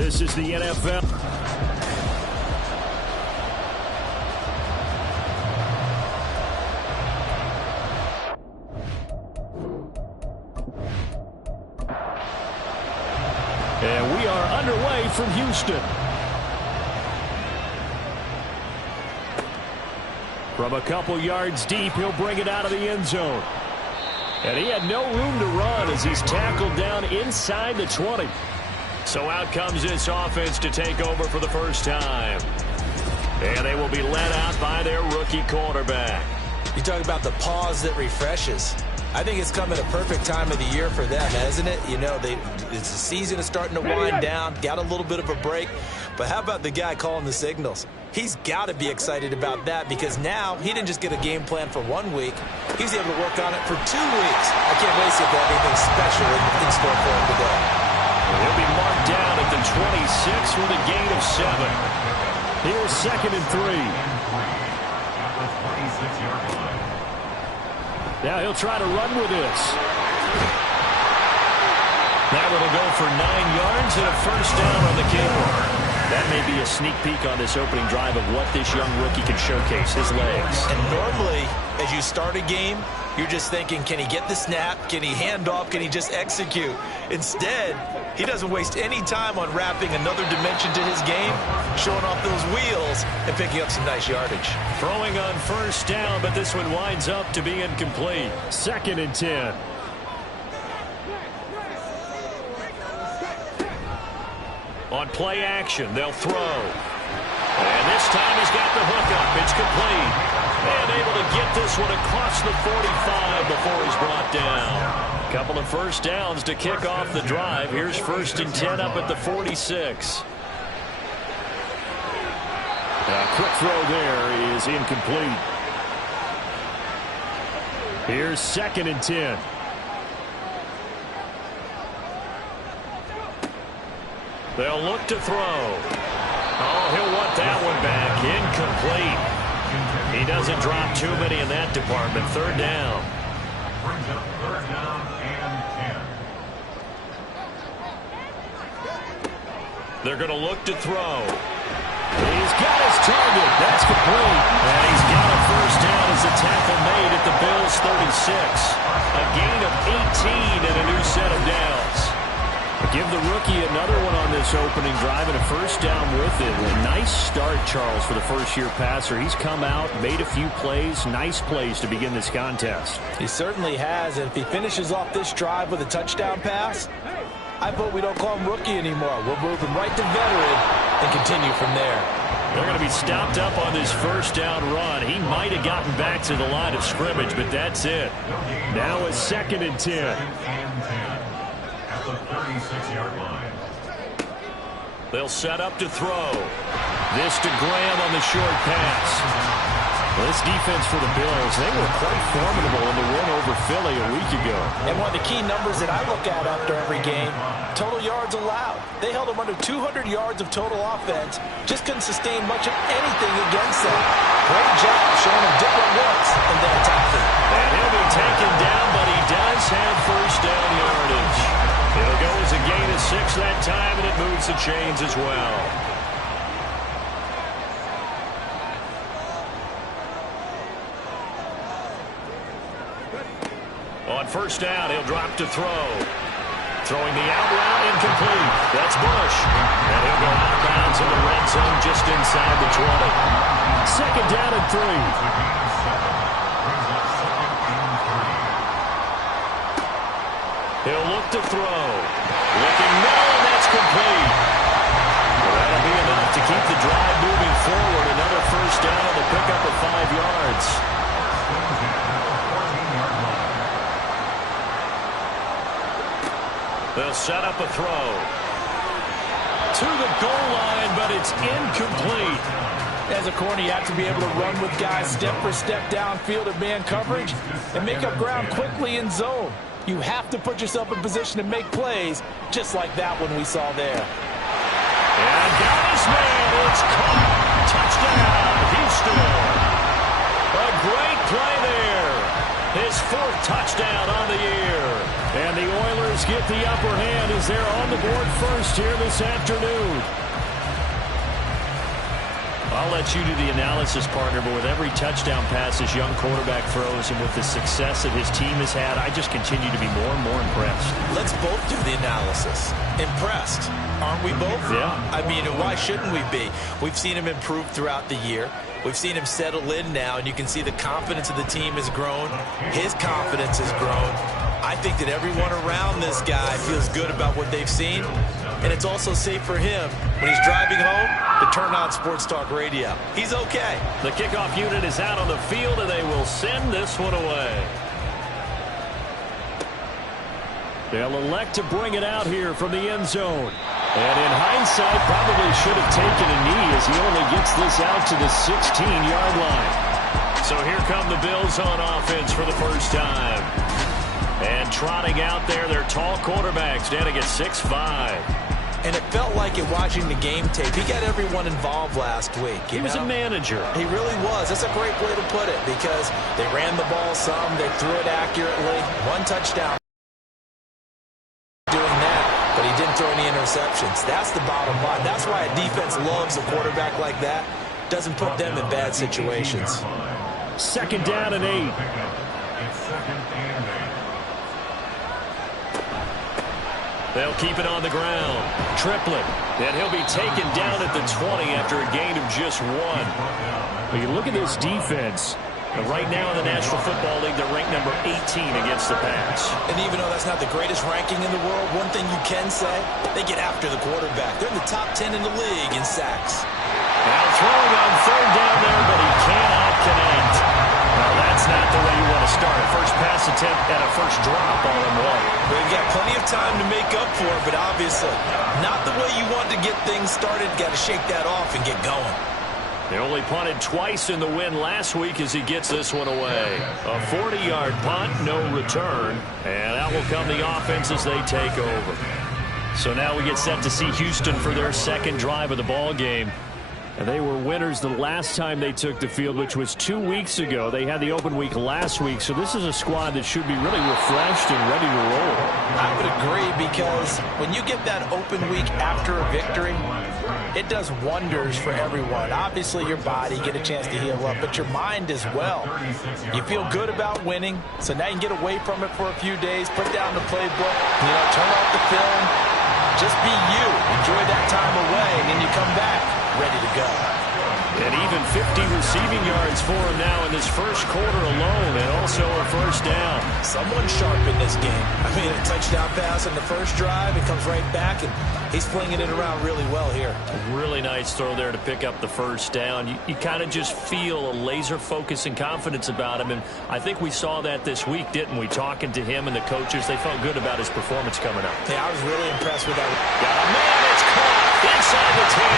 This is the NFL. And we are underway from Houston. From a couple yards deep, he'll bring it out of the end zone. And he had no room to run as he's tackled down inside the 20. So out comes this offense to take over for the first time. And they will be led out by their rookie quarterback. You talk about the pause that refreshes. I think it's come at a perfect time of the year for them, hasn't it? You know, the season is starting to wind down, got a little bit of a break. But how about the guy calling the signals? He's got to be excited about that because now he didn't just get a game plan for 1 week. He's able to work on it for 2 weeks. I can't wait to see if they have anything special in store for him today. He'll be marked down at the 26 with a gain of 7. Here's 2nd and 3. Now he'll try to run with this. That one will go for 9 yards and a first down on the kick. That may be a sneak peek on this opening drive of what this young rookie can showcase, his legs. And normally, as you start a game, you're just thinking, can he get the snap? Can he hand off? Can he just execute? Instead, he doesn't waste any time on wrapping another dimension to his game, showing off those wheels, and picking up some nice yardage. Throwing on first down, but this one winds up to be incomplete. 2nd and 10. On play action, they'll throw. And this time he's got the hook up. It's complete. And able to get this one across the 45 before he's brought down. Couple of first downs to kick off the drive. Here's 1st and 10 up at the 46. A quick throw there is incomplete. Here's 2nd and 10. They'll look to throw. Oh, he'll want that one back. Incomplete. He doesn't drop too many in that department. 3rd down. Brings up 3rd down and 10. They're going to look to throw. He's got his target. That's complete. And he's got a first down as the tackle made at the Bills' 36. A gain of 18 and a new set of downs. Give the rookie another one on this opening drive and a first down with it. A nice start, Charles, for the first-year passer. He's come out, made a few plays, nice plays to begin this contest. He certainly has, and if he finishes off this drive with a touchdown pass, I vote we don't call him rookie anymore. We'll move him right to veteran and continue from there. They're going to be stopped up on this first down run. He might have gotten back to the line of scrimmage, but that's it. Now it's 2nd and 10. At the 36-yard line. They'll set up to throw. This to Graham on the short pass. Well, this defense for the Bills, they were quite formidable in the win over Philly a week ago. And one of the key numbers that I look at after every game, total yards allowed. They held them under 200 yards of total offense. Just couldn't sustain much of anything against them. Great job showing them different looks and then attacking. And he'll be taken down, but he does have first down yardage. It'll go as a gain of 6 that time, and it moves the chains as well. On first down, he'll drop to throw. Throwing the out route, incomplete. That's Bush. And he'll go out of bounds in the red zone just inside the 20. 2nd down and 3. He'll look to throw. Looking now, and that's complete. Well, that'll be enough to keep the drive moving forward. Another first down to pick up a 5 yards. They'll set up a throw. To the goal line, but it's incomplete. As a corner, you have to be able to run with guys step for step downfield at man coverage and make up ground quickly in zone. You have to put yourself in position to make plays, just like that one we saw there. And got his man. It's caught. Touchdown, Houston. A great play there. His 4th touchdown on the year. And the Oilers get the upper hand as they're on the board first here this afternoon. I'll let you do the analysis, partner, but with every touchdown pass his young quarterback throws and with the success that his team has had, I just continue to be more and more impressed. Let's both do the analysis. Impressed. Aren't we both? Yeah. I mean, why shouldn't we be? We've seen him improve throughout the year. We've seen him settle in now, and you can see the confidence of the team has grown. His confidence has grown. I think that everyone around this guy feels good about what they've seen, and it's also safe for him when he's driving home to turn on Sports Talk Radio. He's okay. The kickoff unit is out on the field, and they will send this one away. They'll elect to bring it out here from the end zone. And in hindsight, probably should have taken a knee as he only gets this out to the 16-yard line. So here come the Bills on offense for the first time. And trotting out there, their tall quarterback standing at 6'5". And it felt like it watching the game tape. He got everyone involved last week. He was a manager. He really was. That's a great way to put it because they ran the ball some. They threw it accurately. One touchdown doing that, but he didn't throw any interceptions. That's the bottom line. That's why a defense loves a quarterback like that. Doesn't put them in bad situations. Second down and 8. It's second and 8. They'll keep it on the ground. Triplett. And he'll be taken down at the 20 after a gain of just 1. But you look at this defense. And right now in the National Football League, they're ranked number 18 against the pass. And even though that's not the greatest ranking in the world, one thing you can say, they get after the quarterback. They're in the top 10 in the league in sacks. Now throwing on third down there, but he cannot connect. Well, that's not the way you want to start. A first pass attempt and a first drop all in one. We've got plenty of time to make up for it, but obviously not the way you want to get things started. Got to shake that off and get going. They only punted twice in the win last week as he gets this one away. A 40-yard punt, no return. And out will come the offense as they take over. So now we get set to see Houston for their second drive of the ball game. And they were winners the last time they took the field, which was 2 weeks ago. They had the open week last week, so this is a squad that should be really refreshed and ready to roll. I would agree because when you get that open week after a victory, it does wonders for everyone. Obviously, your body, get a chance to heal up, but your mind as well. You feel good about winning, so now you can get away from it for a few days, put down the playbook, turn off the film, just be you. Enjoy that time away, and then you come back ready to go. And even 50 receiving yards for him now in this first quarter alone, and also a first down. Someone sharp in this game. I mean, a touchdown pass in the first drive, it comes right back, and he's flinging it around really well here. A really nice throw there to pick up the first down. You kind of just feel a laser focus and confidence about him, and I think we saw that this week, didn't we? Talking to him and the coaches, they felt good about his performance coming up. Yeah, I was really impressed with that. Got a man, it's caught inside the 10.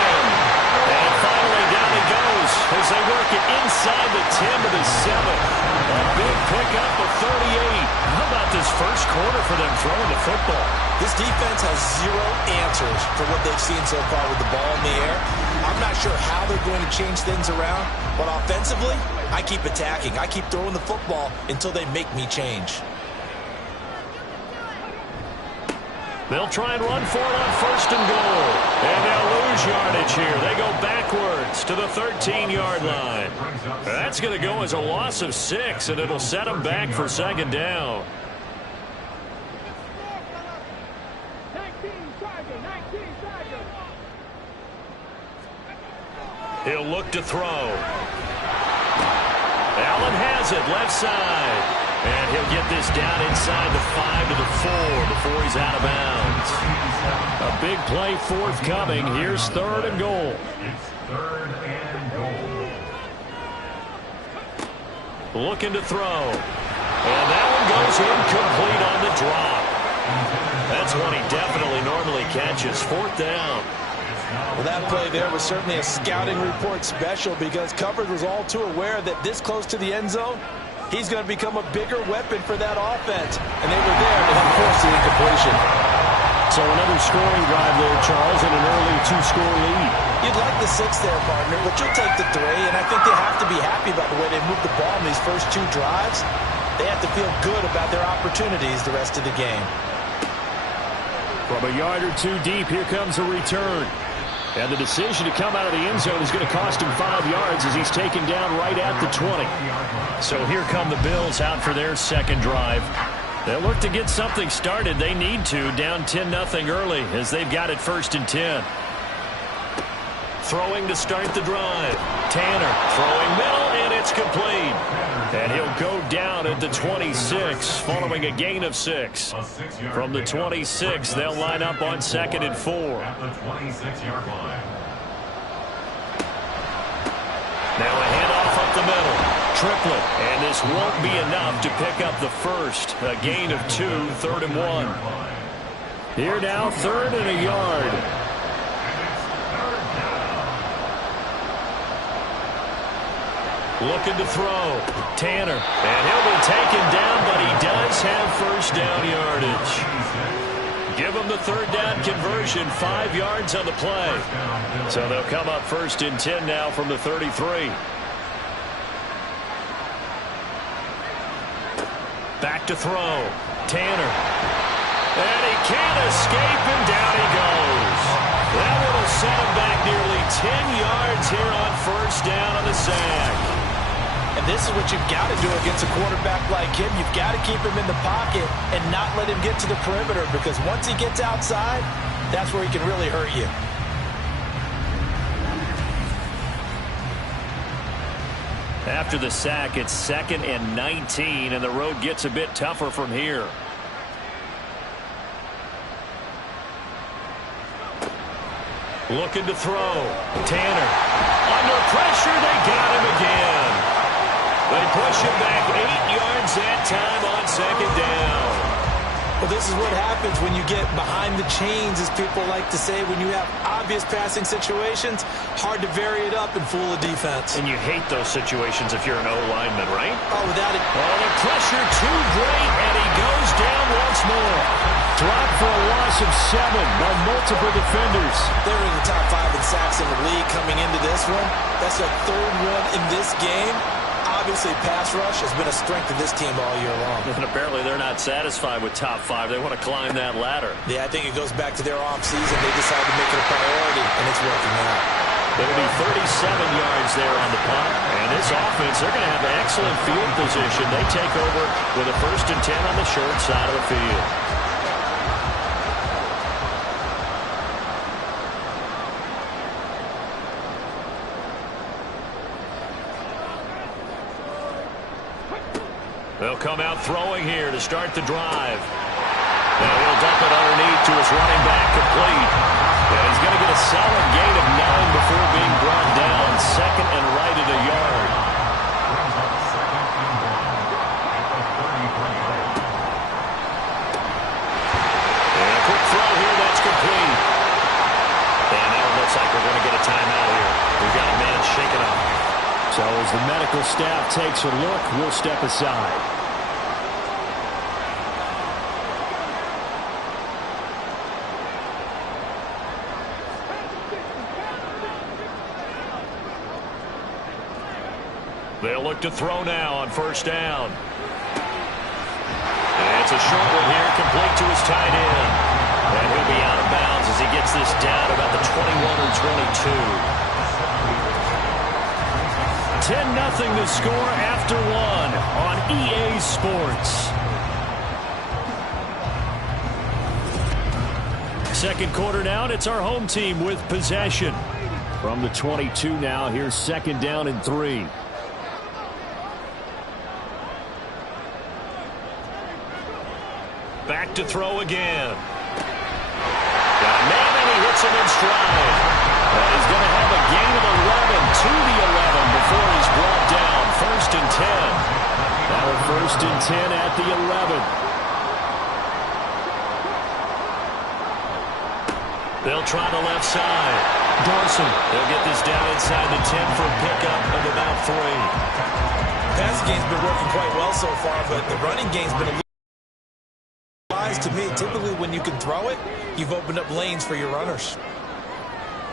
And finally down it goes as they work it inside the 10 to the 7. A big pickup of 38. How about this first quarter for them throwing the football? This defense has zero answers for what they've seen so far with the ball in the air. I'm not sure how they're going to change things around, but offensively, I keep attacking. I keep throwing the football until they make me change. They'll try and run for it on first and goal. And they'll lose yardage here. They go backwards to the 13-yard line. That's going to go as a loss of 6, and it'll set them back for second down. He'll look to throw. Allen has it, left side. And he'll get this down inside the 5 to the 4 before he's out of bounds. A big play forthcoming. Here's third and goal. It's third and goal. Looking to throw. And that one goes incomplete on the drop. That's one he definitely normally catches. Fourth down. Well, that play there was certainly a scouting report special because coverage was all too aware that this close to the end zone, he's going to become a bigger weapon for that offense. And they were there to help force the incompletion. So another scoring drive there, Charles, and an early 2-score lead. You'd like the 6 there, partner, but you'll take the 3. And I think they have to be happy about the way they moved the ball in these first 2 drives. They have to feel good about their opportunities the rest of the game. From a yard or two deep, here comes a return. And the decision to come out of the end zone is going to cost him 5 yards as he's taken down right at the 20. So here come the Bills out for their second drive. They'll look to get something started. They need to, down 10-0 early as they've got it 1st and 10. Throwing to start the drive. Tanner throwing middle, and it's complete. And he'll go down at the 26 following a gain of 6. From the 26, they'll line up on 2nd and 4. At the 26-yard line. Now a handoff up the middle. Triplet, and this won't be enough to pick up the first. A gain of 2, 3rd and 1. Here now, 3rd and a yard. Looking to throw. Tanner. And he'll be taken down, but he does have 1st down yardage. Give him the 3rd down conversion, 5 yards on the play. So they'll come up 1st and 10 now from the 33. Back to throw. Tanner. And he can't escape, and down he goes. That will set him back nearly 10 yards here on 1st down on the sack. And this is what you've got to do against a quarterback like him. You've got to keep him in the pocket and not let him get to the perimeter, because once he gets outside, that's where he can really hurt you. After the sack, it's 2nd and 19, and the road gets a bit tougher from here. Looking to throw. Tanner. Under pressure, they got him again. They push him back 8 yards that time on 2nd down. Well, this is what happens when you get behind the chains, as people like to say. When you have obvious passing situations, hard to vary it up and fool a defense. And you hate those situations if you're an O-lineman, right? Oh, without it. Oh, the pressure too great, and he goes down once more. Dropped for a loss of 7 by multiple defenders. They're in the top 5 in sacks in the league coming into this one. That's their 3rd one in this game. Obviously, pass rush has been a strength of this team all year long. And apparently they're not satisfied with top 5. They want to climb that ladder. Yeah, I think it goes back to their offseason. They decided to make it a priority, and it's working out. It'll be 37 yards there on the punt. And this offense, they're going to have excellent field position. They take over with a 1st and 10 on the short side of the field. They'll come out throwing here to start the drive. Now he'll dump it underneath to his running back, complete. And he's going to get a solid gain of 9 before being brought down. 2nd and right at a yard. And a quick throw here, that's complete. And now it looks like we're going to get a timeout here. We've got a man shaken up. So as the medical staff takes a look, we'll step aside. They'll look to throw now on 1st down. And it's a short one here, complete to his tight end. And he'll be out of bounds as he gets this down about the 21 or 22. 10-0 the score after 1 on EA Sports. Second quarter down, it's our home team with possession. From the 22 now, here's 2nd down and 3. Back to throw again. Got a man, and he hits him in stride. And he's going to have a gain of 11 to the 11 before he's brought down. 1st and 10. Now a 1st and 10 at the 11. They'll try the left side. Dorsey. They'll get this down inside the 10 for a pickup of about 3. Passing game's been working quite well so far, but the running game's been a little. To me, typically when you can throw it, you've opened up lanes for your runners.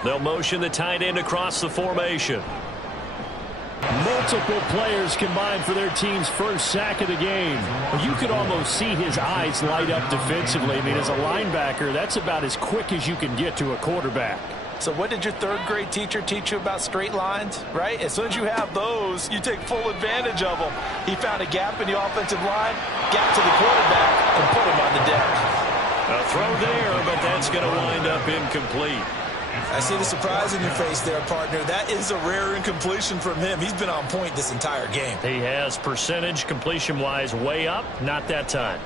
They'll motion the tight end across the formation. Multiple players combined for their team's first sack of the game. You could almost see his eyes light up defensively. I mean, as a linebacker, that's about as quick as you can get to a quarterback. So what did your third-grade teacher teach you about straight lines, right? As soon as you have those, you take full advantage of them. He found a gap in the offensive line, got to the quarterback, and put him on the deck. A throw there, but that's going to wind up incomplete. I see the surprise in your face there, partner. That is a rare incompletion from him. He's been on point this entire game. He has percentage completion-wise way up, not that time.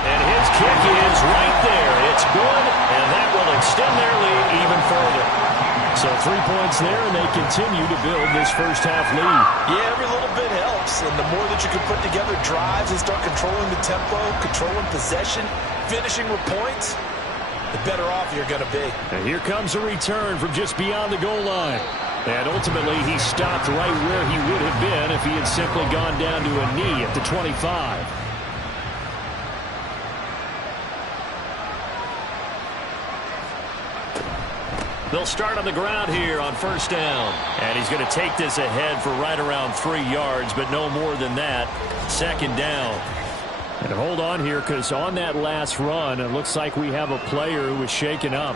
And his kick is right there. It's good, and that will extend their lead even further. So 3 points there, and they continue to build this first-half lead. Yeah, every little bit helps, and the more that you can put together drives and start controlling the tempo, controlling possession, finishing with points, the better off you're going to be. And here comes a return from just beyond the goal line. And ultimately, he stopped right where he would have been if he had simply gone down to a knee at the 25. They'll start on the ground here on first down. And he's going to take this ahead for right around 3 yards, but no more than that. Second down. And hold on here, because on that last run, it looks like we have a player who was shaken up.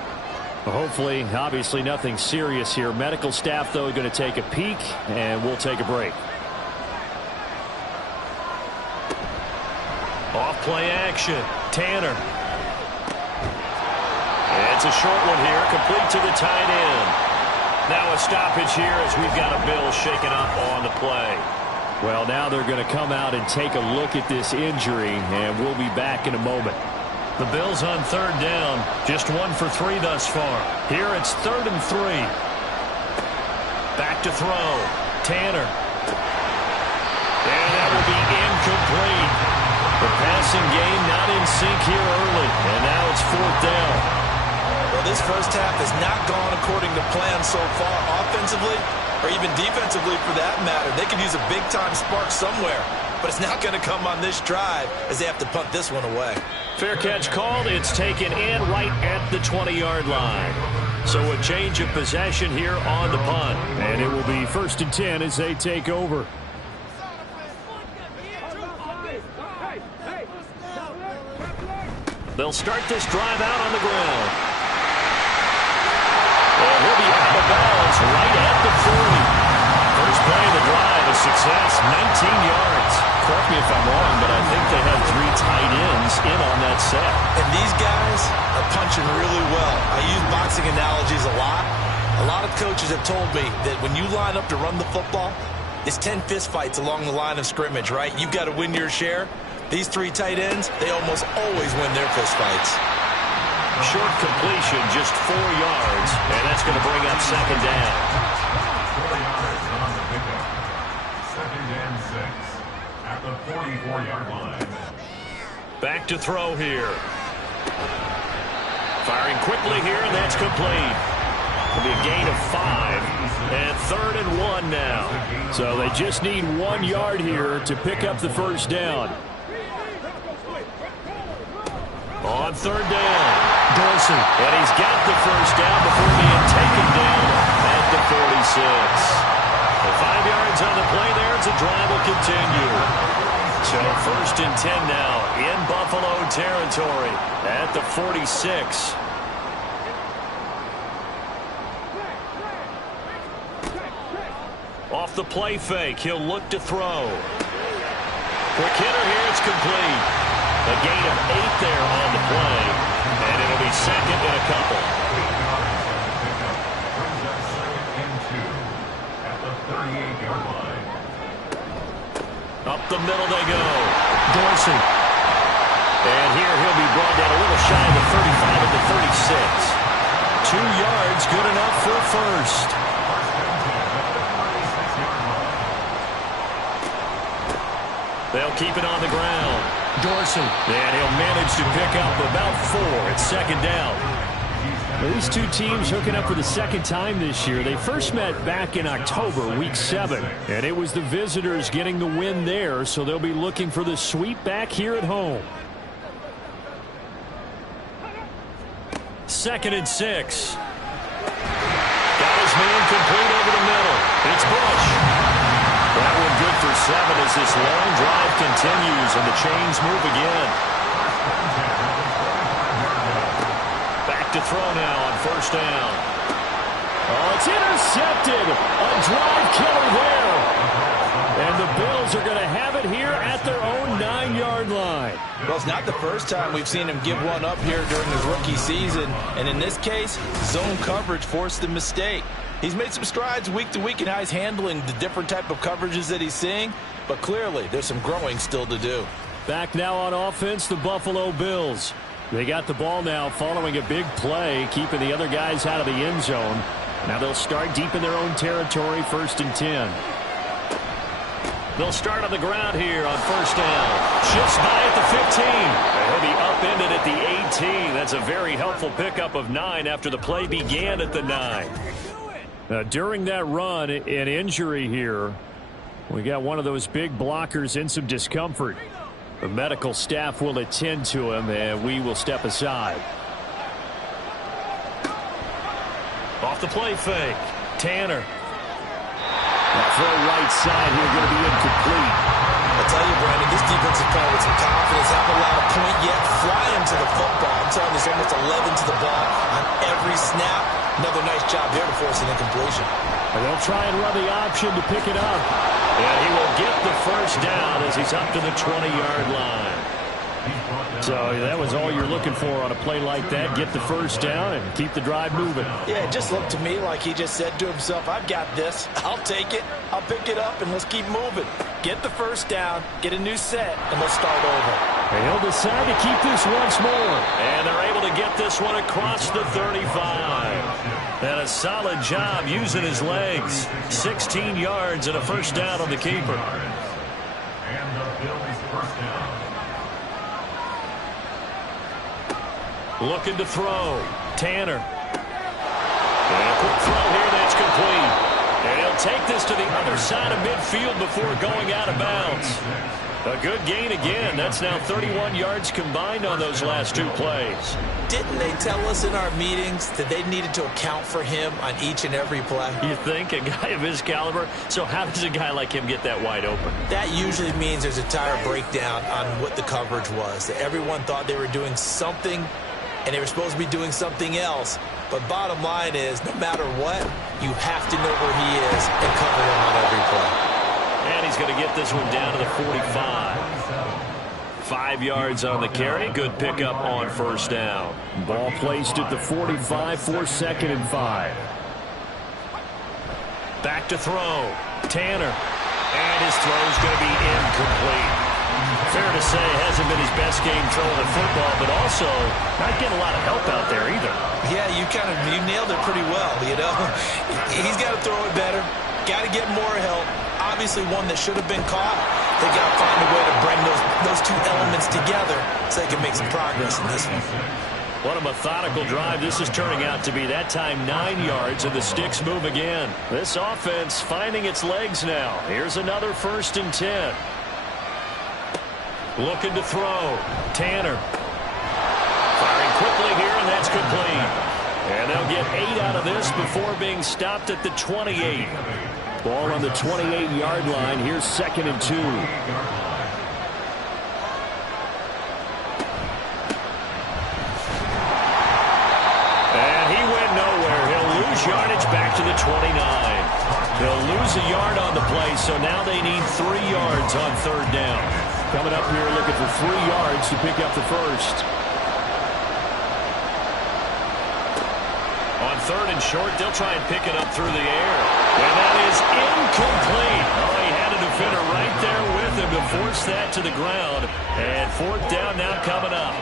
Hopefully, obviously nothing serious here. Medical staff, though, going to take a peek, and we'll take a break. Off play action. Tanner. It's a short one here, complete to the tight end. Now a stoppage here as we've got a Bill shaken up on the play. Well, now they're going to come out and take a look at this injury, and we'll be back in a moment. The Bills on third down, just 1 for 3 thus far. Here it's 3rd and 3. Back to throw. Tanner. And that will be incomplete. The passing game not in sync here early, and now it's 4th down. Well, this first half has not gone according to plan so far offensively, or even defensively for that matter. They could use a big-time spark somewhere, but it's not going to come on this drive as they have to punt this one away. Fair catch called. It's taken in right at the 20-yard line. So a change of possession here on the punt. And it will be 1st and 10 as they take over. They'll start this drive out on the ground. And he'll be out of bounds right at the 40. First play of the drive, a success, 19 yards. Correct me if I'm wrong, but I think they have 3 tight ends in on that set. And these guys are punching really well. I use boxing analogies a lot. A lot of coaches have told me that when you line up to run the football, it's 10 fistfights along the line of scrimmage, right? You've got to win your share. These 3 tight ends, they almost always win their fistfights. Short completion, just 4 yards, and that's going to bring up 2nd down. 4 yards on the pickup. 2nd and 6 at the 44-yard line. Back to throw here. Firing quickly here, and that's complete. It'll be a gain of 5, and 3rd and 1 now. So they just need 1 yard here to pick up the first down. On 3rd down, Dorsey. And he's got the first down before being taken down at the 46. The 5 yards on the play there as the drive will continue. So 1st and 10 now in Buffalo territory at the 46. Off the play fake, he'll look to throw. Quick hitter here, it's complete. A gain of 8 there on the play, and it'll be 2nd and a couple. 8 yards on the pickup. Brings up 2nd and 2 at the 38-yard line. Up the middle they go. Dorsey. And here he'll be brought down a little shy of the 35 at the 36. 2 yards, good enough for a first. They'll keep it on the ground. Dorsey. And he'll manage to pick up about 4. It's 2nd down. Well, these two teams hooking up for the 2nd time this year. They first met back in October, week 7. And it was the visitors getting the win there, so they'll be looking for the sweep back here at home. 2nd and 6. Got his man complete over the middle. It's and 7 as this long drive continues, and the chains move again. Back to throw now on first down. Oh, it's intercepted. A drive killer there. And the Bills are going to have it here at their own 9-yard line. Well, it's not the first time we've seen him give one up here during his rookie season. And in this case, zone coverage forced the mistake. He's made some strides week to week in how he's handling the different type of coverages that he's seeing. But clearly, there's some growing still to do. Back now on offense, the Buffalo Bills. They got the ball now following a big play, keeping the other guys out of the end zone. Now they'll start deep in their own territory, 1st and 10. They'll start on the ground here on first down. Shifts by at the 15. He'll be upended at the 18. That's a very helpful pickup of 9 after the play began at the 9. During that run, an injury here. We got one of those big blockers in some discomfort. The medical staff will attend to him, and we will step aside. Off the play fake. Tanner. That throw right side here going to be incomplete. I tell you, Brandon, this defensive player with some confidence, haven't allowed a point yet, flying to the football. I'm telling you, there's almost 11 to the ball on every snap. Another nice job there to force an incompletion. And they'll try and run the option to pick it up. And he will get the first down as he's up to the 20-yard line. So that was all you're looking for on a play like that. Get the first down and keep the drive moving. Yeah, it just looked to me like he just said to himself, I've got this. I'll take it. I'll pick it up, and let's keep moving. Get the first down, get a new set, and let's start over. And he'll decide to keep this once more. And they're able to get this one across the 35. And a solid job using his legs. 16 yards and a first down on the keeper. And the Bills' first down. Looking to throw. Tanner. And a quick throw here that's complete. And he'll take this to the other side of midfield before going out of bounds. A good gain again. That's now 31 yards combined on those last 2 plays. Didn't they tell us in our meetings that they needed to account for him on each and every play? You think? A guy of his caliber? So how does a guy like him get that wide open? That usually means there's a tire breakdown on what the coverage was. That everyone thought they were doing something, and they were supposed to be doing something else. But bottom line is, no matter what, you have to know where he is and cover him on every play. And he's going to get this one down to the 45. 5 yards on the carry. Good pickup on first down. Ball placed at the 45 for 2nd and 5. Back to throw. Tanner. And his throw is going to be incomplete. Fair to say, hasn't been his best game throwing the football, but also not getting a lot of help out there either. Yeah, you nailed it pretty well, you know. He's got to throw it better. Got to get more help. Obviously one that should have been caught. They got to find a way to bring those 2 elements together so they can make some progress in this one. What a methodical drive this is turning out to be. That time 9 yards, and the sticks move again. This offense finding its legs now. Here's another 1st and 10. Looking to throw. Tanner. Firing quickly here, and that's complete. And they'll get 8 out of this before being stopped at the 28. Ball on the 28-yard line. Here's 2nd and 2. And he went nowhere. He'll lose yardage back to the 29. They'll lose a yard on the play, so now they need 3 yards on 3rd down. Coming up here looking for 3 yards to pick up the first. On 3rd and short, they'll try and pick it up through the air. And that is incomplete. Oh, he had a defender right there with him to force that to the ground. And 4th down now coming up.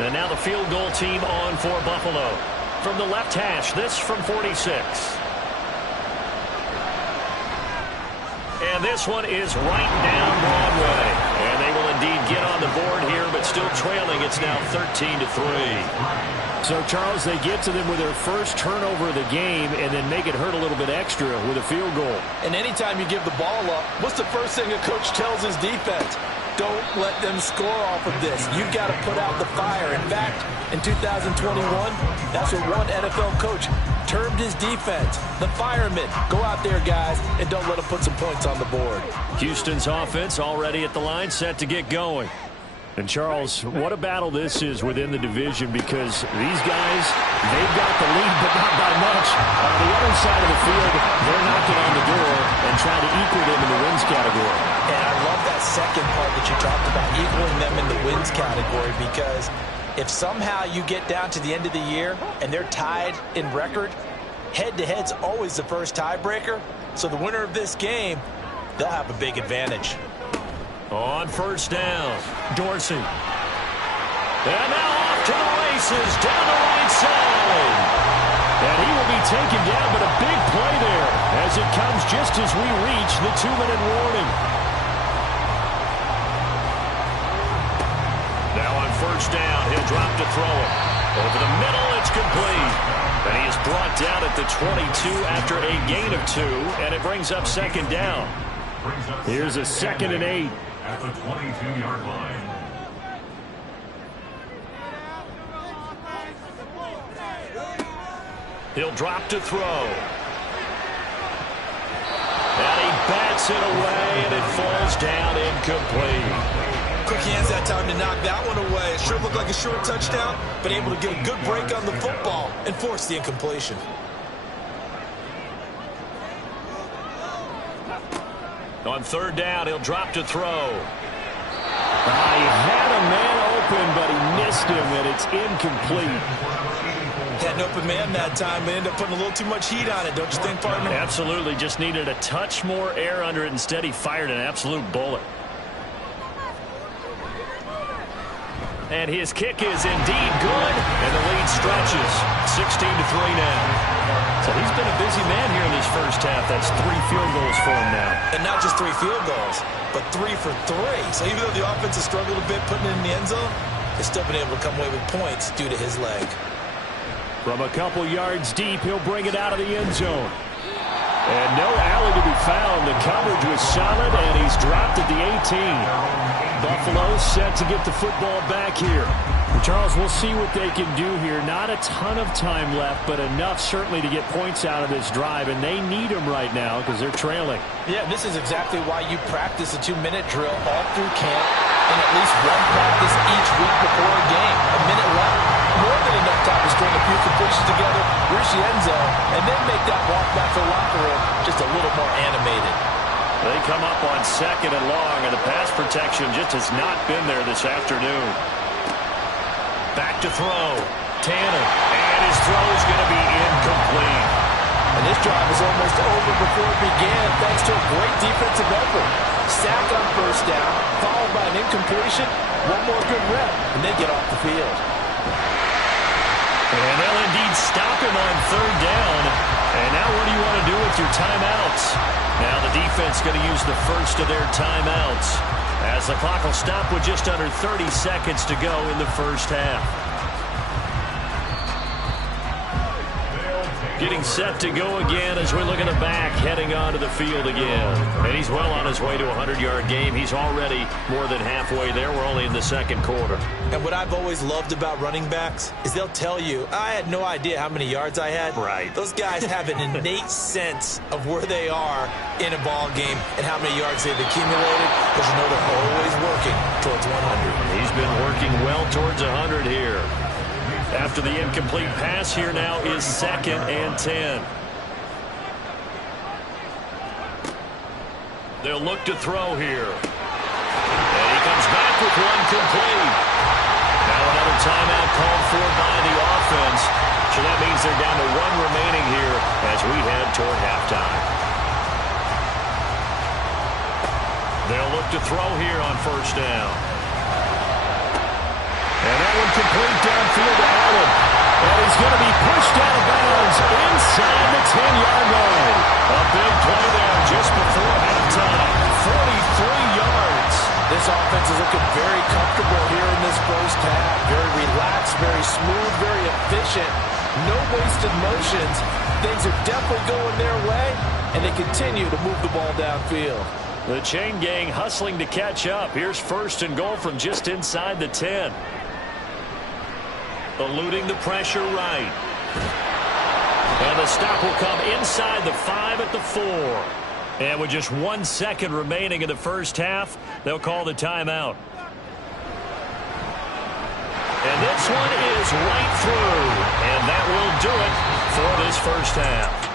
And now the field goal team on for Buffalo. From the left hash, this from 46. And this one is right down Broadway. And they will indeed get on the board here, but still trailing. It's now 13-3. So, Charles, they get to them with their first turnover of the game and then make it hurt a little bit extra with a field goal. And anytime you give the ball up, what's the first thing a coach tells his defense? don't let them score off of this. You've got to put out the fire. In fact, in 2021, that's what one NFL coach termed his defense. The firemen. Go out there, guys, and don't let them put some points on the board. Houston's offense already at the line, set to get going. And, Charles, what a battle this is within the division, because these guys, they've got the lead, but not by much. On the other side of the field, they're knocking on the door and trying to equal them in the wins category. And I love that second part that you talked about, equaling them in the wins category, because if somehow you get down to the end of the year and they're tied in record, head-to-head's always the first tiebreaker. So the winner of this game, they'll have a big advantage. On first down, Dorsey. And now off to the races, down the right side. And he will be taken down, but a big play there as it comes just as we reach the 2-minute warning. Now on first down, he'll drop to throw it. Over the middle, it's complete. And he is brought down at the 22 after a gain of 2, and it brings up second down. Here's a 2nd and 8. At the 22-yard line. He'll drop to throw. And he bats it away, and it falls down incomplete. Quick hands that time to knock that one away. It sure looked like a short touchdown, but able to get a good break on the football and force the incompletion. On third down, he'll drop to throw. He had a man open, but he missed him, and it's incomplete. Had an open man that time, but ended up putting a little too much heat on it, don't you think, partner? Absolutely. Just needed a touch more air under it. Instead, he fired an absolute bullet. And his kick is indeed good, and the lead stretches. 16-3 now. So he's been a busy man here in this first half. That's 3 field goals for him now. And not just 3 field goals, but 3 for 3. So even though the offense has struggled a bit putting it in the end zone, they've still been able to come away with points due to his leg. From a couple yards deep, he'll bring it out of the end zone. And no alley to be found. The coverage was solid, and he's dropped at the 18. Buffalo set to get the football back here. Charles, we'll see what they can do here. Not a ton of time left, but enough certainly to get points out of this drive, and they need them right now because they're trailing. Yeah, this is exactly why you practice a 2-minute drill all through camp and at least one practice each week before a game. A minute left, more than enough time to string a few completions together, reach the end zone, and then make that walk back to the locker room just a little more animated. They come up on 2nd and long, and the pass protection just has not been there this afternoon. Back to throw. Tanner. And his throw is going to be incomplete. And this drive was almost over before it began thanks to a great defensive effort. Sack on first down, followed by an incompletion. One more good rep, and they get off the field. And they'll indeed stop him on third down. And now what do you want to do with your timeouts? Now the defense going to use the first of their timeouts, as the clock will stop with just under 30 seconds to go in the first half. Getting set to go again as we look at the back, heading onto the field again. And he's well on his way to a 100-yard game. He's already more than halfway there. We're only in the second quarter. And what I've always loved about running backs is they'll tell you, I had no idea how many yards I had. Right. Those guys have an innate sense of where they are in a ball game and how many yards they've accumulated, because you know they're always working towards 100. He's been working well towards 100 here. After the incomplete pass, here now is 2nd and 10. They'll look to throw here. And he comes back with one complete. Now another timeout called for by the offense. So that means they're down to 1 remaining here as we head toward halftime. They'll look to throw here on first down. And that one complete downfield to Allen. And he's going to be pushed out of bounds inside the 10-yard line. A big play there just before halftime. 43 yards. This offense is looking very comfortable here in this first half. Very relaxed, very smooth, very efficient. No wasted motions. Things are definitely going their way, and they continue to move the ball downfield. The chain gang hustling to catch up. Here's first and goal from just inside the 10. Eluding the pressure right. And the stop will come inside the 5 at the 4. And with just 1 second remaining in the first half, they'll call the timeout. And this one is right through. And that will do it for this first half.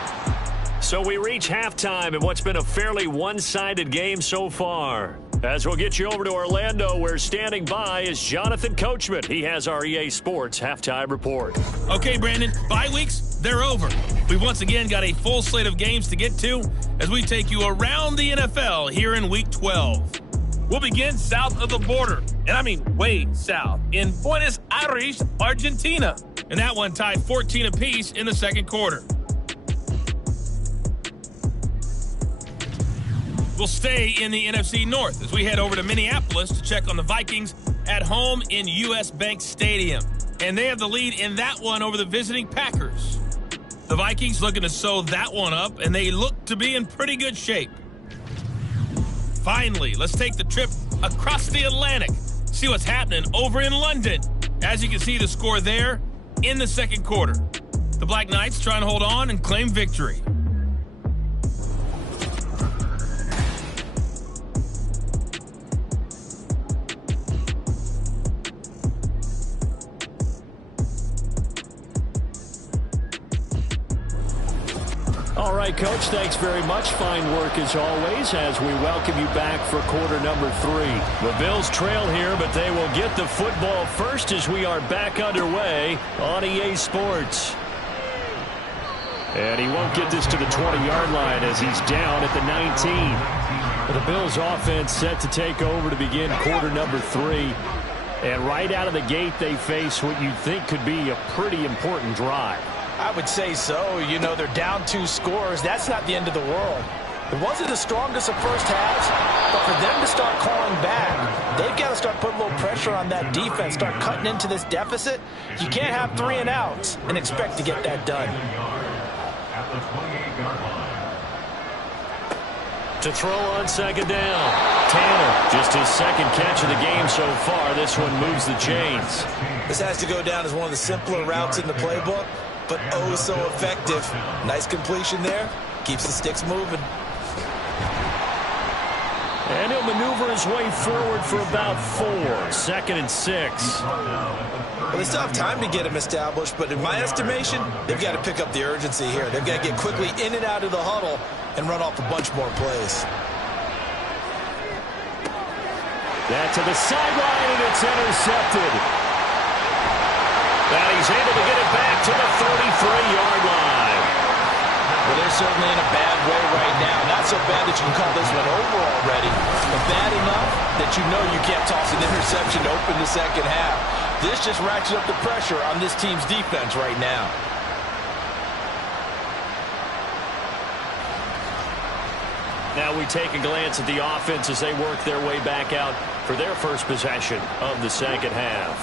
So we reach halftime in what's been a fairly one-sided game so far. As we'll get you over to Orlando, where standing by is Jonathan Coachman. He has our EA Sports halftime report. Okay, Brandon, bye weeks, they're over. We've once again got a full slate of games to get to as we take you around the NFL here in Week 12. We'll begin south of the border, and I mean way south, in Buenos Aires, Argentina. And that one tied 14 apiece in the second quarter. We'll stay in the NFC North as we head over to Minneapolis to check on the Vikings at home in US Bank Stadium. And they have the lead in that one over the visiting Packers. The Vikings looking to sew that one up, and they look to be in pretty good shape. Finally, let's take the trip across the Atlantic, see what's happening over in London. As you can see, the score there in the second quarter. The Black Knights trying to hold on and claim victory. All right, Coach, thanks very much. Fine work as always as we welcome you back for quarter number 3. The Bills trail here, but they will get the football first as we are back underway on EA Sports. And he won't get this to the 20-yard line as he's down at the 19. But the Bills offense set to take over to begin quarter number 3. And right out of the gate, they face what you'd think could be a pretty important drive. I would say so. You know, they're down 2 scores. That's not the end of the world. It wasn't the strongest of first halves, but for them to start calling back, they've got to start putting a little pressure on that defense, start cutting into this deficit. You can't have 3 and outs and expect to get that done. At the 28-yard line. To throw on second down. Tanner, just his second catch of the game so far. This one moves the chains. This has to go down as one of the simpler routes in the playbook, but oh so effective. Nice completion there. Keeps the sticks moving. And he'll maneuver his way forward for about 4. 2nd and 6. Well, they still have time to get him established, but in my estimation, they've got to pick up the urgency here. They've got to get quickly in and out of the huddle and run off a bunch more plays. That to the sideline, and it's intercepted. And he's able to get it back to the 33-yard line. Well, they're certainly in a bad way right now. Not so bad that you can call this one over already, but bad enough that you know you can't toss an interception to open the second half. This just ratchets up the pressure on this team's defense right now. Now we take a glance at the offense as they work their way back out for their first possession of the second half.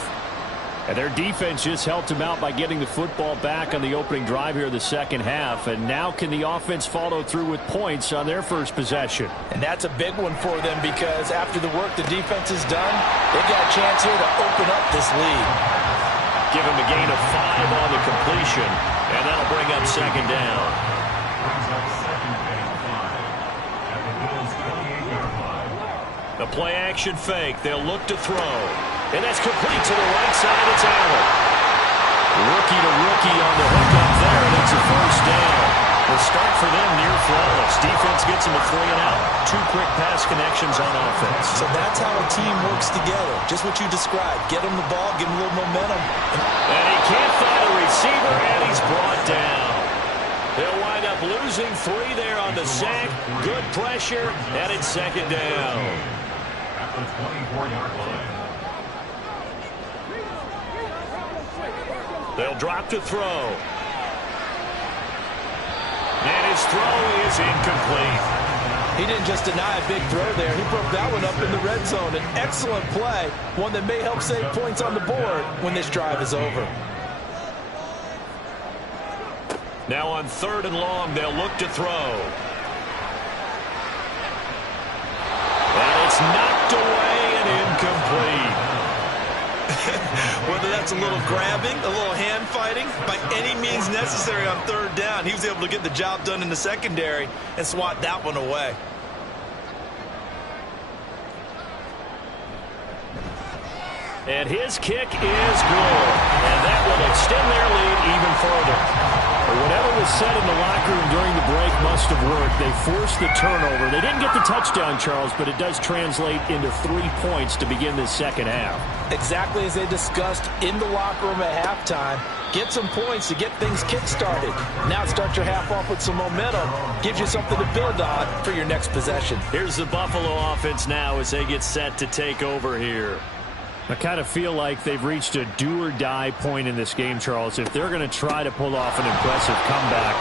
And their defense just helped them out by getting the football back on the opening drive here of the second half. And now can the offense follow through with points on their first possession? And that's a big one for them because after the work the defense has done, they've got a chance here to open up this lead. Give him a gain of 5 on the completion, and that'll bring up second down. Brings up second and 5 at the Bills' 28-yard line. The play action fake. They'll look to throw. And that's complete to the right side. It's Allen. Rookie to rookie on the hook up there, and it's a first down. The start for them near flawless. Defense gets them a 3 and out. 2 quick pass connections on offense. So that's how a team works together. Just what you described. Get them the ball, give them a little momentum. And he can't find a receiver, and he's brought down. They'll wind up losing 3 there on the sack. Good pressure, and it's second down. At the 24-yard line. They'll drop to throw. And his throw is incomplete. He didn't just deny a big throw there. He broke that one up in the red zone. An excellent play, one that may help save points on the board when this drive is over. Now on 3rd and long, they'll look to throw. knocked away and incomplete. Whether that's a little grabbing, a little hand fighting, by any means necessary on third down, he was able to get the job done in the secondary and swat that one away. And his kick is good. And that will extend their lead even further. Whatever was said in the locker room during the break must have worked. They forced the turnover. They didn't get the touchdown, Charles, but it does translate into 3 points to begin this second half. Exactly as they discussed in the locker room at halftime. Get some points to get things kick-started. Now start your half off with some momentum. Gives you something to build on for your next possession. Here's the Buffalo offense now as they get set to take over here. I kind of feel like they've reached a do-or-die point in this game, Charles. If they're going to try to pull off an impressive comeback,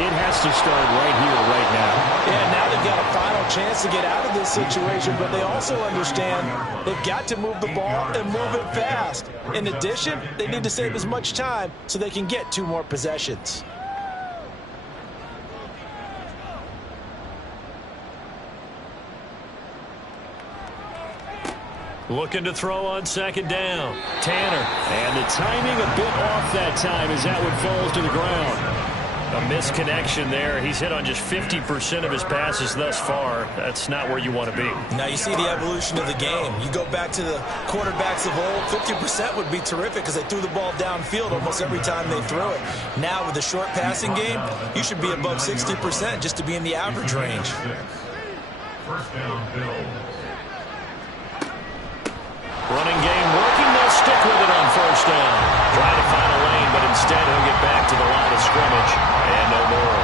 it has to start right here, right now. Yeah, now they've got a final chance to get out of this situation, but they also understand they've got to move the ball and move it fast. In addition, they need to save as much time so they can get 2 more possessions. Looking to throw on second down. Tanner. And the timing a bit off that time as that one falls to the ground. A misconnection there. He's hit on just 50% of his passes thus far. That's not where you want to be. Now you see the evolution of the game. You go back to the quarterbacks of old, 50% would be terrific because they threw the ball downfield almost every time they threw it. Now with the short passing game, you should be above 60% just to be in the average range. First down, Bills. Running game working. They'll stick with it on first down. Trying to find a lane, but instead he'll get back to the line of scrimmage. And no more.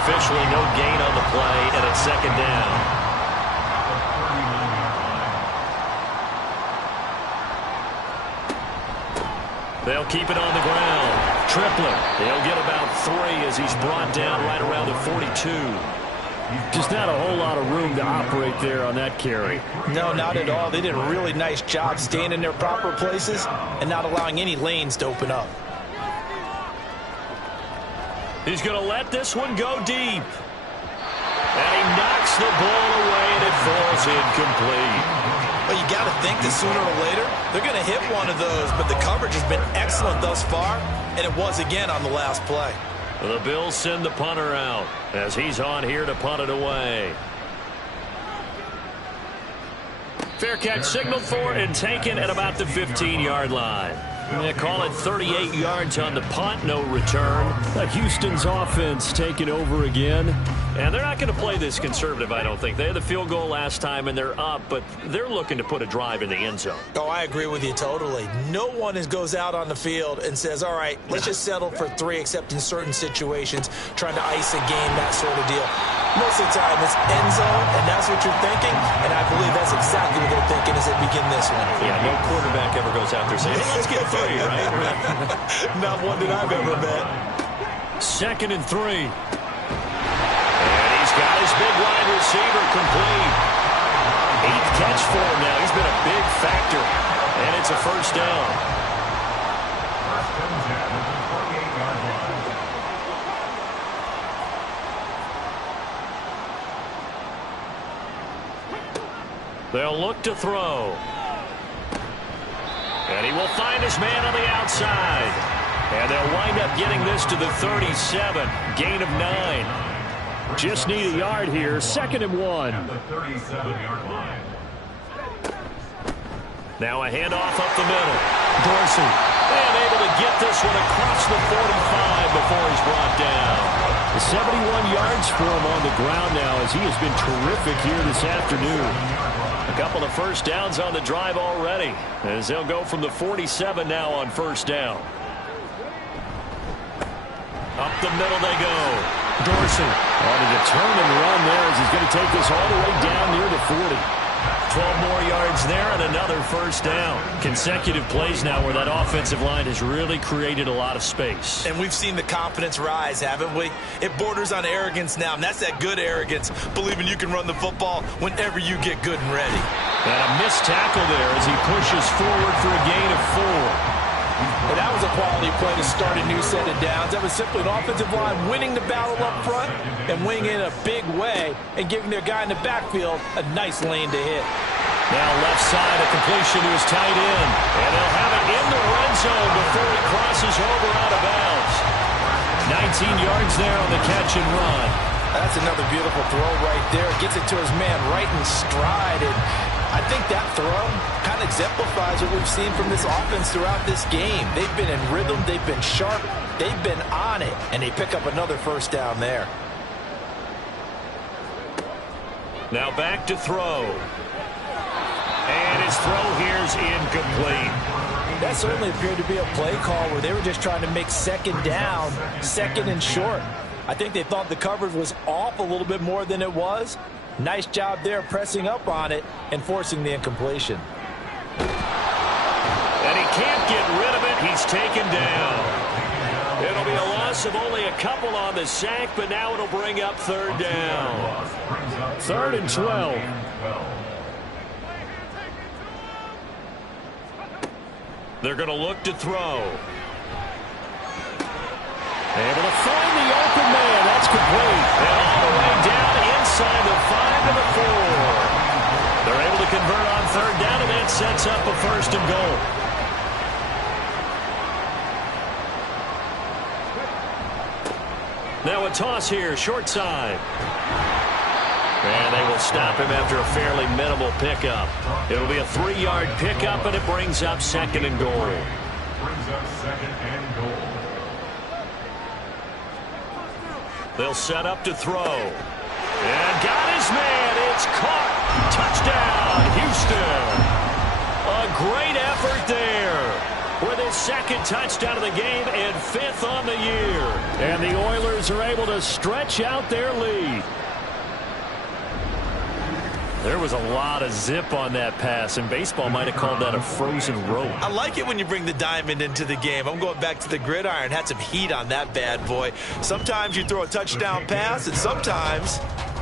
Officially no gain on the play, and it's second down. They'll keep it on the ground. Triplett. They'll get about 3 as he's brought down right around the 42. Just not a whole lot of room to operate there on that carry. No, not at all. They did a really nice job staying in their proper places and not allowing any lanes to open up. He's going to let this one go deep. And he knocks the ball away, and it falls incomplete. Well, you got to think that sooner or later they're going to hit one of those, but the coverage has been excellent thus far, and it was again on the last play. The Bills send the punter out as he's on here to punt it away. Fair catch signaled for and taken at about the 15-yard line. They call it 38 yards on the punt, no return. Houston's offense taking over again. And they're not going to play this conservative, I don't think. They had the field goal last time, and they're up, but they're looking to put a drive in the end zone. Oh, I agree with you totally. No one goes out on the field and says, all right, let's just settle for 3, except in certain situations, trying to ice a game, that sort of deal. Most of the time, it's end zone, and that's what you're thinking, and I believe that's exactly what they're thinking as they begin this one. Yeah, no quarterback ever goes out there saying, hey, let's get 3, right? Not one that I've ever met. 2nd and 3. Got his big wide receiver complete. 8th catch for him now. He's been a big factor. And it's a first down. First and 10 at the 28-yard line. They'll look to throw. And he will find his man on the outside. And they'll wind up getting this to the 37. Gain of 9. Just need a yard here. 2nd and 1. At the 37-yard line. Now a handoff up the middle. Dorsey. And able to get this one across the 45 before he's brought down. 71 yards for him on the ground now as he has been terrific here this afternoon. A couple of first downs on the drive already as they'll go from the 47 now on first down. Up the middle they go. Dorsey on a determined run there as he's going to take this all the way down near the 40. 12 more yards there and another first down. Consecutive plays now where that offensive line has really created a lot of space. And we've seen the confidence rise, haven't we? It borders on arrogance now, and that's that good arrogance, believing you can run the football whenever you get good and ready. And a missed tackle there as he pushes forward for a gain of 4. And that was a quality play to start a new set of downs. That was simply an offensive line winning the battle up front and winning in a big way and giving their guy in the backfield a nice lane to hit. Now left side, a completion to his tight end. And they'll have it in the red zone before he crosses over out of bounds. 19 yards there on the catch and run. That's another beautiful throw right there. Gets it to his man right in stride. And I think that throw kind of exemplifies what we've seen from this offense throughout this game. They've been in rhythm. They've been sharp. They've been on it. And they pick up another first down there. Now back to throw. And his throw here is incomplete. That certainly appeared to be a play call where they were just trying to make second down, second and short. I think they thought the coverage was off a little bit more than it was. Nice job there pressing up on it and forcing the incompletion. And he can't get rid of it. He's taken down. It'll be a loss of only a couple on the sack, but now it'll bring up third down. 3rd and 12. They're going to look to throw. Able to find the open man. That's complete. And all the way down inside the 5 to the 4. They're able to convert on third down, and that sets up a 1st and goal. Now a toss here, short side. And they will stop him after a fairly minimal pickup. It'll be a 3-yard pickup, and it brings up 2nd and goal. Brings up 2nd and goal. They'll set up to throw. And got his man. It's caught. Touchdown, Houston. A great effort there. With his 2nd touchdown of the game and 5th on the year. And the Oilers are able to stretch out their lead. There was a lot of zip on that pass, and baseball might have called that a frozen rope. I like it when you bring the diamond into the game. I'm going back to the gridiron. Had some heat on that bad boy. Sometimes you throw a touchdown pass, and sometimes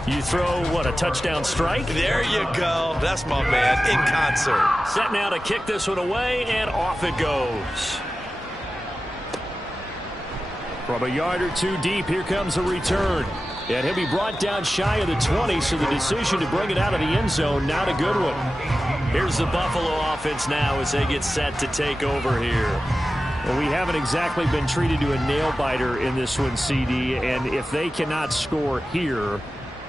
you throw, what, a touchdown strike? There you go. That's my man, in concert. Set now to kick this one away, and off it goes. From a yard or two deep, here comes a return. And he'll be brought down shy of the 20, so the decision to bring it out of the end zone, not a good one. Here's the Buffalo offense now as they get set to take over here. Well, we haven't exactly been treated to a nail-biter in this one, CD, and if they cannot score here,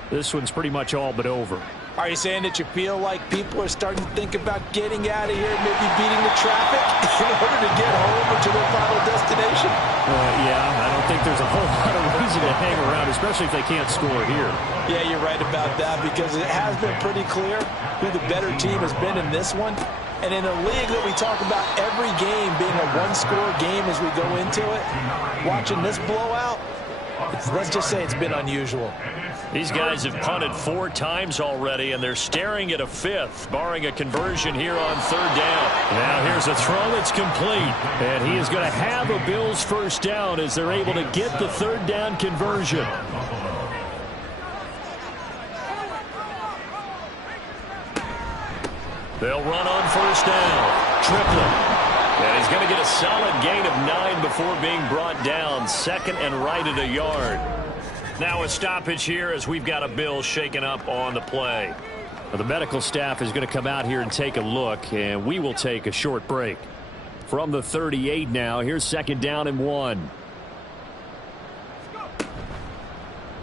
this one's pretty much all but over. Are you saying that you feel like people are starting to think about getting out of here, maybe beating the traffic in order to get home or to their final destination? Yeah, I don't think there's a whole lot of reason to hang around, especially if they can't score here. Yeah, you're right about that, because it has been pretty clear who the better team has been in this one. And in a league that we talk about every game being a one-score game as we go into it, watching this blowout, let's just say it's been unusual. These guys have punted 4 times already, and they're staring at a 5th, barring a conversion here on 3rd down. Now here's a throw that's complete, and he is going to have a Bills 1st down as they're able to get the 3rd down conversion. They'll run on 1st down. Triplett. And he's going to get a solid gain of 9 before being brought down. 2nd and right at a yard. Now a stoppage here as we've got a Bill shaken up on the play. Well, the medical staff is going to come out here and take a look, and we will take a short break. From the 38 now, here's 2nd down and 1.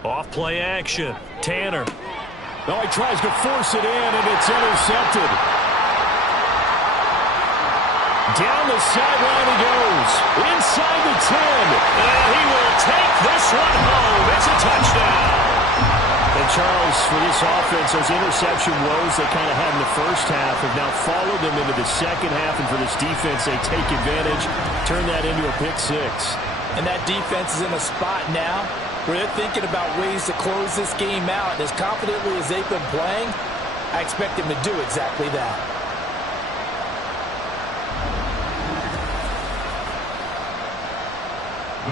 Off play action. Tanner. Oh, he tries to force it in, and it's intercepted. Down the sideline he goes. Inside the 10. And he will take this one home. It's a touchdown. And Charles, for this offense, those interception woes they kind of had in the first half have now followed them into the second half. And for this defense, they take advantage, turn that into a pick 6. And that defense is in a spot now where they're thinking about ways to close this game out. As confidently as they've been playing, I expect them to do exactly that.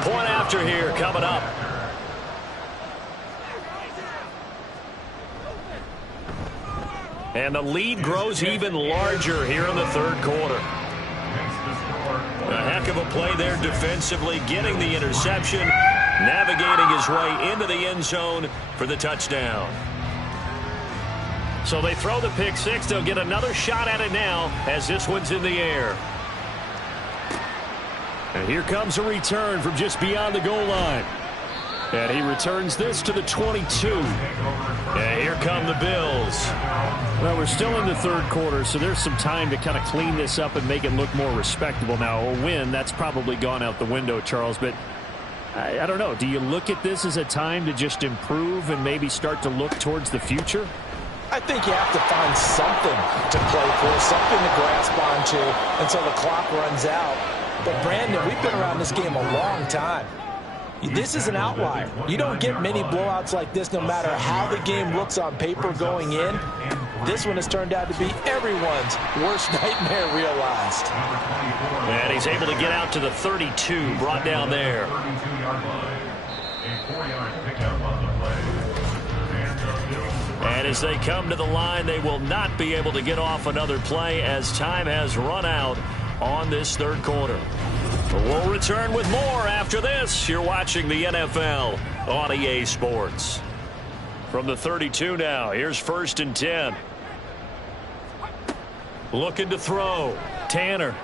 Point after here coming up. And the lead grows even larger here in the 3rd quarter. A heck of a play there defensively, getting the interception, navigating his way into the end zone for the touchdown. So they throw the pick six. They'll get another shot at it now as this one's in the air. And here comes a return from just beyond the goal line. And he returns this to the 22. And here come the Bills. Well, we're still in the third quarter, so there's some time to kind of clean this up and make it look more respectable. Now, a win, that's probably gone out the window, Charles, but I don't know. Do you look at this as a time to just improve and maybe start to look towards the future? I think you have to find something to play for, something to grasp onto until the clock runs out. But, Brandon, we've been around this game a long time. This is an outlier. You don't get many blowouts like this no matter how the game looks on paper going in. This one has turned out to be everyone's worst nightmare realized. And he's able to get out to the 32, brought down there. And as they come to the line, they will not be able to get off another play as time has run out on this third quarter. We'll return with more after this. You're watching the NFL on EA Sports. From the 32 now, here's 1st and 10. Looking to throw. Tanner.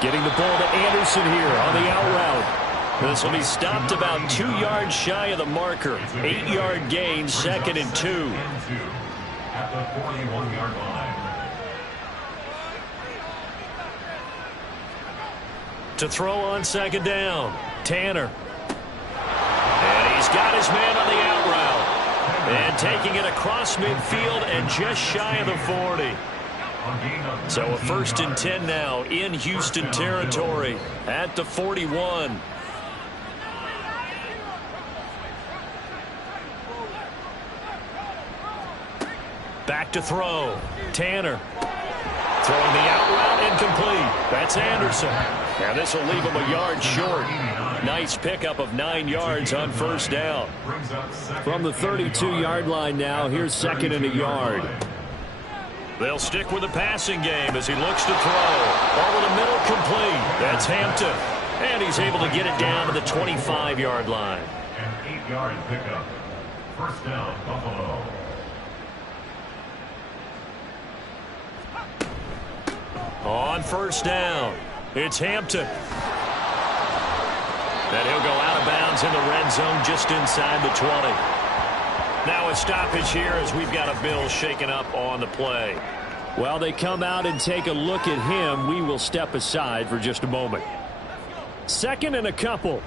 Getting the ball to Anderson here on the out route. This will be stopped about 2 yards shy of the marker. 8-yard gain, 2nd and 2. At the 41-yard line. To throw on 2nd down. Tanner. And he's got his man on the out route. And taking it across midfield and just shy of the 40. So a 1st and 10 now in Houston territory at the 41. Back to throw. Tanner. Throwing the out route incomplete. That's Anderson. And this will leave him a yard short. Nice pickup of 9 yards on 1st down. From the 32-yard line now, here's 2nd and a yard. They'll stick with the passing game as he looks to throw. Over the middle, complete. That's Hampton. And he's able to get it down to the 25-yard line. An 8-yard pickup. 1st down, Buffalo. On 1st down, it's Hampton. And he'll go out of bounds in the red zone just inside the 20. Now a stoppage here as we've got a Bill shaken up on the play. While they come out and take a look at him, we will step aside for just a moment. 2nd and a couple.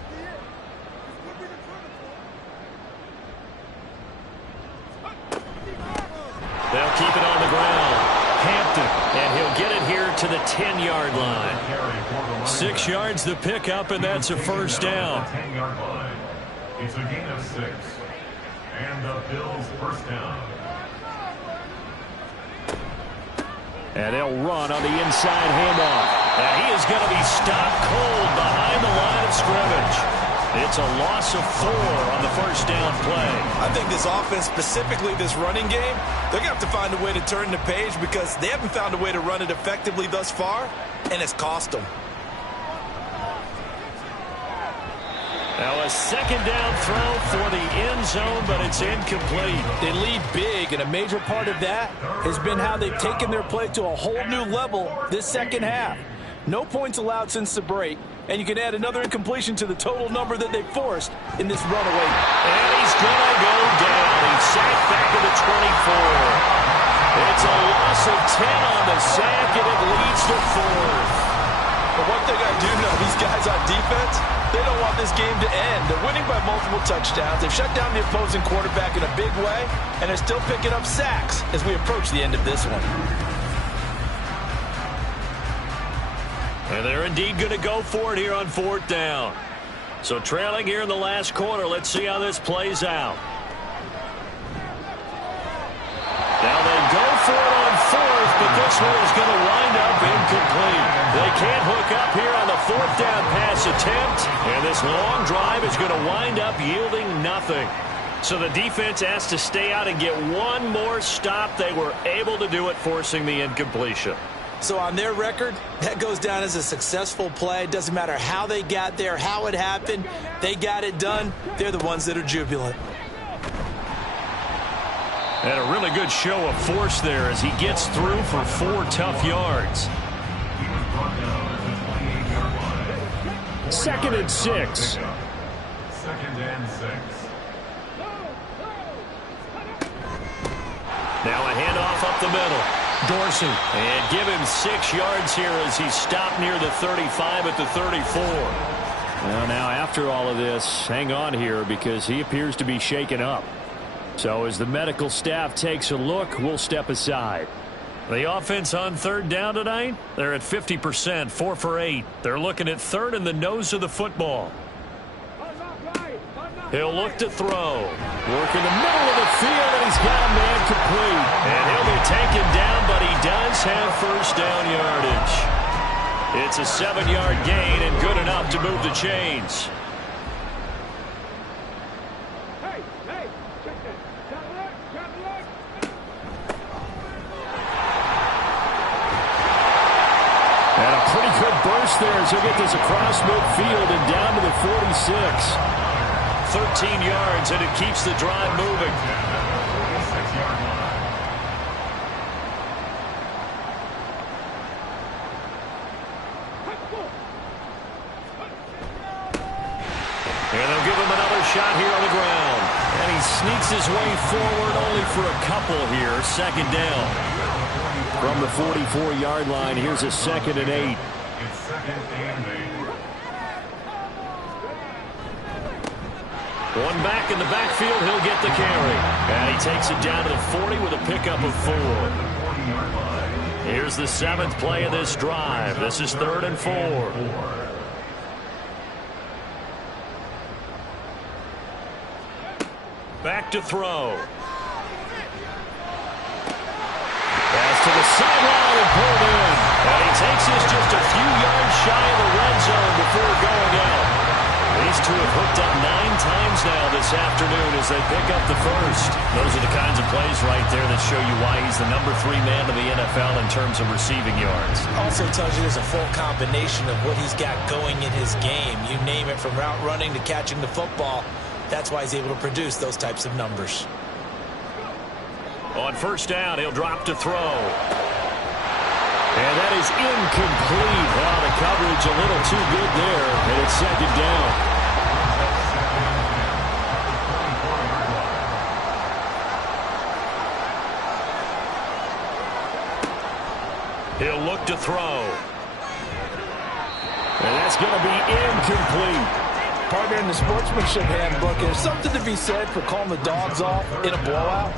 They'll keep it on the ground. Hampton, and he'll get it here to the 10-yard line. 6 yards the pickup, and that's a 1st down. 10-yard line. It's a gain of 6. And the Bills 1st down. And they'll run on the inside handoff. And he is going to be stopped cold behind the line of scrimmage. It's a loss of 4 on the 1st down play. I think this offense, specifically this running game, they're going to have to find a way to turn the page because they haven't found a way to run it effectively thus far, and it's cost them. Now a 2nd down throw for the end zone, but it's incomplete. They lead big, and a major part of that has been how they've taken their play to a whole new level this 2nd half. No points allowed since the break, and you can add another incompletion to the total number that they forced in this runaway. And he's going to go down. He's sacked back to the 24. It's a loss of 10 on the sack, and it leads to 4th. But one thing I do know, these guys on defense, they don't want this game to end. They're winning by multiple touchdowns. They've shut down the opposing quarterback in a big way, and they're still picking up sacks as we approach the end of this one. And they're indeed going to go for it here on 4th down. So trailing here in the last quarter. Let's see how this plays out. Now they go for it on 4th, but this one is going to wind up incomplete. They can't hook up here on the 4th down pass attempt, and this long drive is going to wind up yielding nothing. So the defense has to stay out and get one more stop. They were able to do it, forcing the incompletion. So on their record, that goes down as a successful play. It doesn't matter how they got there, how it happened. They got it done. They're the ones that are jubilant. And a really good show of force there as he gets through for 4 tough yards. He was brought down at the 28-yard line. 2nd and 6. 2nd and 6. Now a handoff up the middle. Dorsey. And give him 6 yards here as he stopped near the 35 at the 34. Well, now after all of this, hang on here because he appears to be shaken up. So as the medical staff takes a look, we'll step aside. The offense on 3rd down tonight, they're at 50%, 4 for 8. They're looking at 3rd in the nose of the football. He'll look to throw. Work in the middle of the field, and he's got a man complete. And he'll be taken down, but he does have 1st down yardage. It's a 7-yard gain and good enough to move the chains. And a pretty good burst there as he'll get this across midfield and down to the 46. 13 yards, and it keeps the drive moving. And they'll give him another shot here on the ground. And he sneaks his way forward only for a couple here. 2nd down. From the 44-yard line, here's a 2nd and 8. It's 2nd and 8. One back in the backfield, he'll get the carry. And he takes it down to the 40 with a pickup of 4. Here's the 7th play of this drive. This is 3rd and 4. Back to throw. Pass to the sideline and pulled in. And he takes this just a few yards shy of the red zone before going out. These two have hooked up 9 times now this afternoon as they pick up the 1st. Those are the kinds of plays right there that show you why he's the number 3 man in the NFL in terms of receiving yards. Also tells you there's a full combination of what he's got going in his game. You name it, from route running to catching the football. That's why he's able to produce those types of numbers. On 1st down, he'll drop to throw. And that is incomplete. Well, the coverage a little too good there, and it's 2nd down. He'll look to throw. And that's going to be incomplete. Partner, in the sportsmanship handbook, there's something to be said for calling the dogs off in a blowout.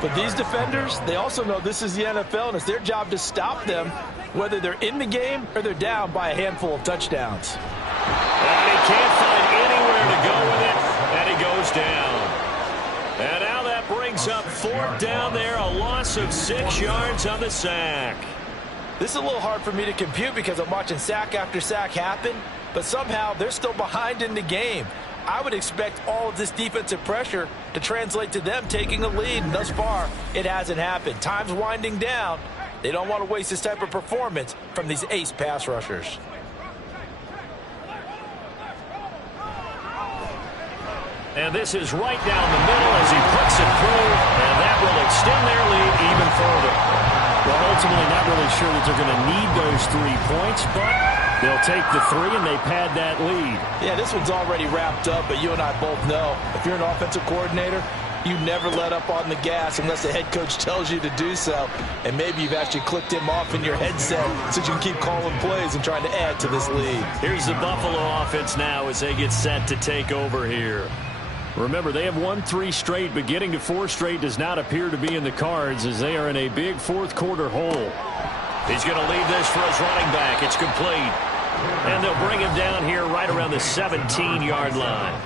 But these defenders, they also know this is the NFL, and it's their job to stop them, whether they're in the game or they're down by a handful of touchdowns. And he can't find anywhere to go with it, and he goes down. And now that brings up 4th down there, a loss of 6 yards on the sack. This is a little hard for me to compute because I'm watching sack after sack happen, but somehow they're still behind in the game. I would expect all of this defensive pressure to translate to them taking a lead, and thus far, it hasn't happened. Time's winding down. They don't want to waste this type of performance from these ace pass rushers. And this is right down the middle as he puts it through, and that will extend their lead even further. Well, ultimately not really sure that they're going to need those 3 points, but they'll take the 3 and they pad that lead. Yeah, this one's already wrapped up, but you and I both know if you're an offensive coordinator, you never let up on the gas unless the head coach tells you to do so. And maybe you've actually clicked him off in your headset so you can keep calling plays and trying to add to this lead. Here's the Buffalo offense now as they get set to take over here. Remember, they have won 3 straight, but getting to 4 straight does not appear to be in the cards as they are in a big 4th quarter hole. He's going to leave this for his running back. It's complete. And they'll bring him down here right around the 17-yard line.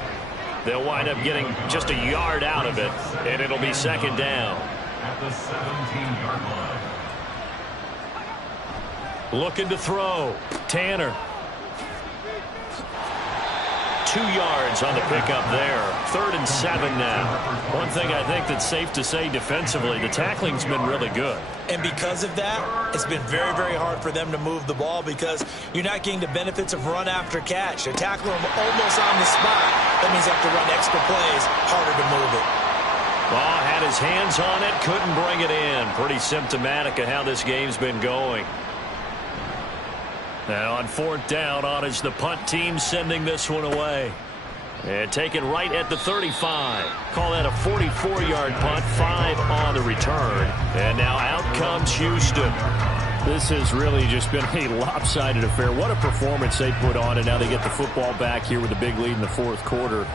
They'll wind up getting just a yard out of it, and it'll be 2nd down. At the 17-yard line. Looking to throw. Tanner. 2 2 yards on the pickup there. 3rd and 7 now. One thing I think that's safe to say defensively, the tackling's been really good. And because of that, it's been very, very hard for them to move the ball because you're not getting the benefits of run after catch. They're tackling them almost on the spot. That means they have to run extra plays, harder to move it. Ball had his hands on it, couldn't bring it in. Pretty symptomatic of how this game's been going. Now on 4th down, on is the punt team sending this one away. And taken right at the 35. Call that a 44-yard punt, 5 on the return. And now out comes Houston. This has really just been a lopsided affair. What a performance they put on, and now they get the football back here with a big lead in the 4th quarter.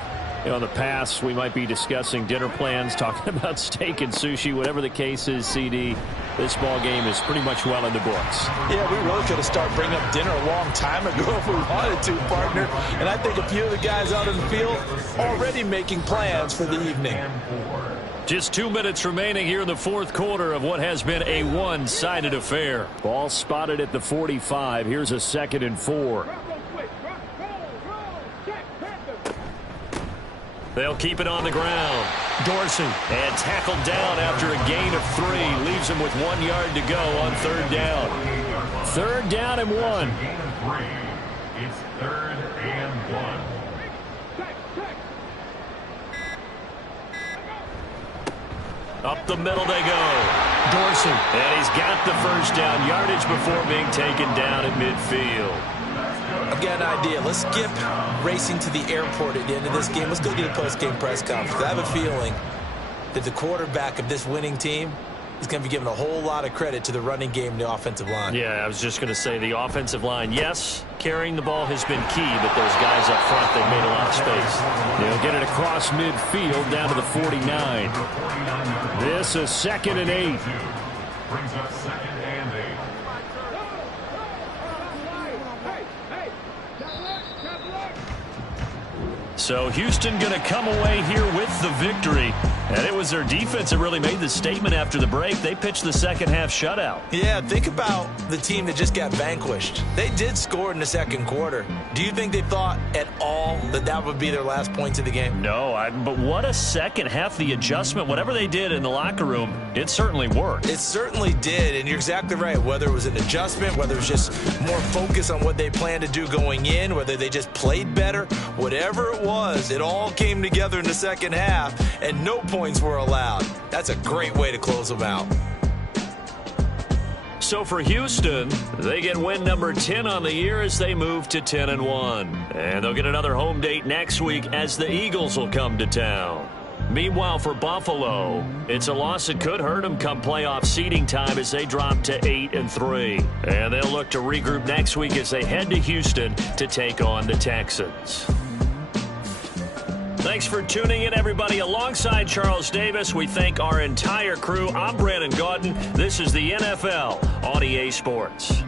You know, in the past, we might be discussing dinner plans, talking about steak and sushi, whatever the case is, CD. This ball game is pretty much well in the books. Yeah, we really could have started bringing up dinner a long time ago if we wanted to, partner. And I think a few of the guys out in the field already making plans for the evening. Just 2 minutes remaining here in the 4th quarter of what has been a one-sided affair. Ball spotted at the 45. Here's a 2nd and 4. They'll keep it on the ground. Dorsey. And tackled down after a gain of 3. Leaves him with 1 yard to go on 3rd down. 3rd down and 1. Gain of 3. It's 3rd and 1. Up the middle they go. Dorsey. And he's got the 1st down yardage before being taken down at midfield. I've got an idea. Let's skip racing to the airport at the end of this game. Let's go get a post-game press conference. I have a feeling that the quarterback of this winning team is going to be given a whole lot of credit to the running game and the offensive line. Yeah, I was just going to say the offensive line, yes, carrying the ball has been key, but those guys up front, they've made a lot of space. They'll get it across midfield down to the 49. This is 2nd and 8. Brings up 2nd and 8. So Houston going to come away here with the victory. And it was their defense that really made the statement after the break. They pitched the second half shutout. Yeah, think about the team that just got vanquished. They did score in the 2nd quarter. Do you think they thought at all that that would be their last points of the game? No, but what a second half. The adjustment, whatever they did in the locker room, it certainly worked. It certainly did, and you're exactly right. Whether it was an adjustment, whether it was just more focus on what they planned to do going in, whether they just played better, whatever it was, it all came together in the second half, and no points were allowed. That's a great way to close them out. So for Houston, they get win number 10 on the year as they move to 10-1. And they'll get another home date next week as the Eagles will come to town. Meanwhile, for Buffalo, it's a loss that could hurt them come playoff seeding time as they drop to 8-3. And they'll look to regroup next week as they head to Houston to take on the Texans. Thanks for tuning in, everybody. Alongside Charles Davis, we thank our entire crew. I'm Brandon Gaudin. This is the NFL on EA Sports.